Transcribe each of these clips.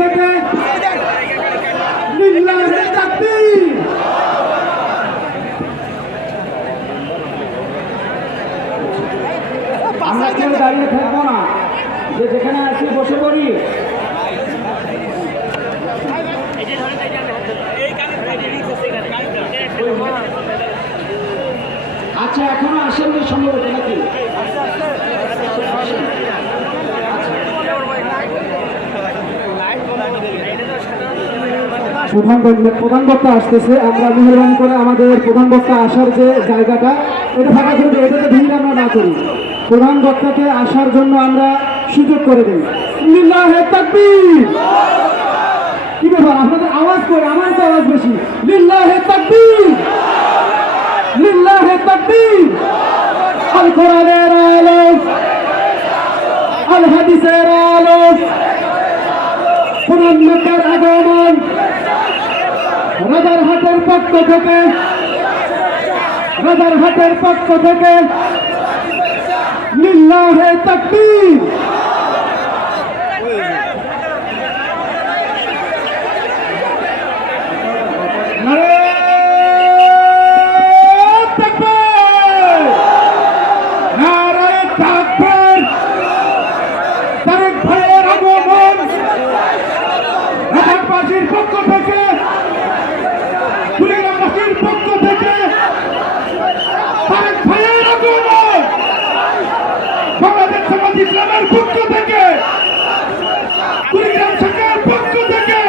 থেকে আমরা কেউ দাঁড়িয়ে থাকব না। যে যেখানে আছি বসে পড়ি। আচ্ছা এখনও আসেননি সম্ভবত প্রধান প্রধান বক্তা আসতেছে। আমরা মেহরবানি করে আমাদের প্রধান বক্তা আসার যে জায়গাটা, এটা ফাঁকা করে এটাতে ভিড় আমরা না করি। প্রধান বক্তাকে আসার জন্য আমরা সুযোগ করে দিই। কি ব্যাপার? আপনাদের আওয়াজ করে আমার তো আওয়াজ বেশি। লিল্লাহে তাকবীর! লিল্লাহে তাকবীর! আল কোরআনের আলো। আল হাদিসের আলো। কোরআন লোকের আগমন। রাজারহাটের পক্ষ থেকে রাজারহাটের পক্ষ থেকে লিল্লাহে তাকবীর। নারে তাকবীর। ইসলামের পক্ষ থেকে কুড়িগ্রাম শাখার পক্ষ থেকে!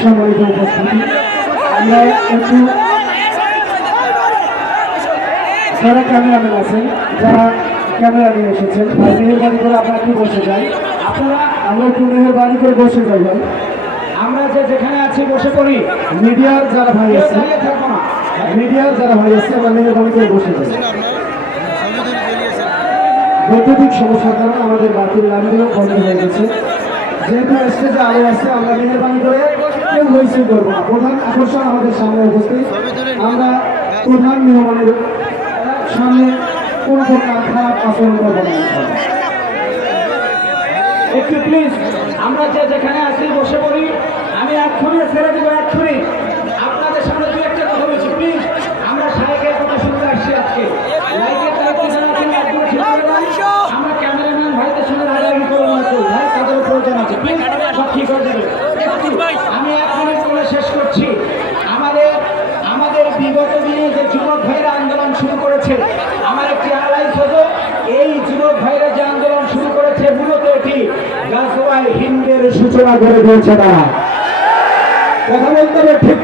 সম্মানিত উপস্থিতি আমরা একটু যারা ক্যামেরাম্যান আছেন যারা ক্যামেরা নিয়ে এসেছেন ভাই মেহরবানি করে আপনারা একটু বসে যাই। আপনারা আমরা একটু মেহরবানি করে বসে যাই আমরা যে যেখানে আছি, বসে পড়ি। মিডিয়ার যারা ভাই আছে মিডিয়ার যারা ভাই আছে আমরা মেহরবানি করে বসে যাই বৈদ্যুতিক সমস্যার কারণে আমাদের বাতিল লাইনগুলো বন্ধ হয়ে গেছে যেহেতু স্টেজে আলো আছে আমরা মেহরবানি করে কেউ হয়েছে করব প্রধান আকর্ষণ আমাদের সামনে উপস্থিত। আমরা প্রধান মেহমানের সামনে কোনো প্রকার খারাপ আচরণ করব একটু প্লিজ আমরা যে যেখানে আছি বসে পড়ি। আমি এক্ষুনি ছেড়ে দেবো, এক্ষুনি আপনাদের সামনে দু একটা কথা বলছি প্লিজ আমরা সাহেবের কথা শুনতে আসছি আজকে লাইটের দায়িত্ব যারা আছেন একদম ঠিক করে দেন। আমরা ক্যামেরাম্যান ভাইদের সঙ্গে রাগারাগি করব না কেউ। ভাই তাদের প্রয়োজন আছে প্লিজ সব ঠিক হয়ে যাবে একটু, আমি এক মিনিট বলে শেষ করছি আমাদের আমাদের বিগত দিনে যে যুবক ভাইরা আন্দোলন শুরু করেছে। আমার একটি আড়াই হলো, এই যুবক ভাইরা যে আন্দোলন শুরু করেছে, মূলত এটি গাছওয়ায় হিন্দের সূচনা করে দিয়েছে তারা। কথা বলতে হবে, ঠিক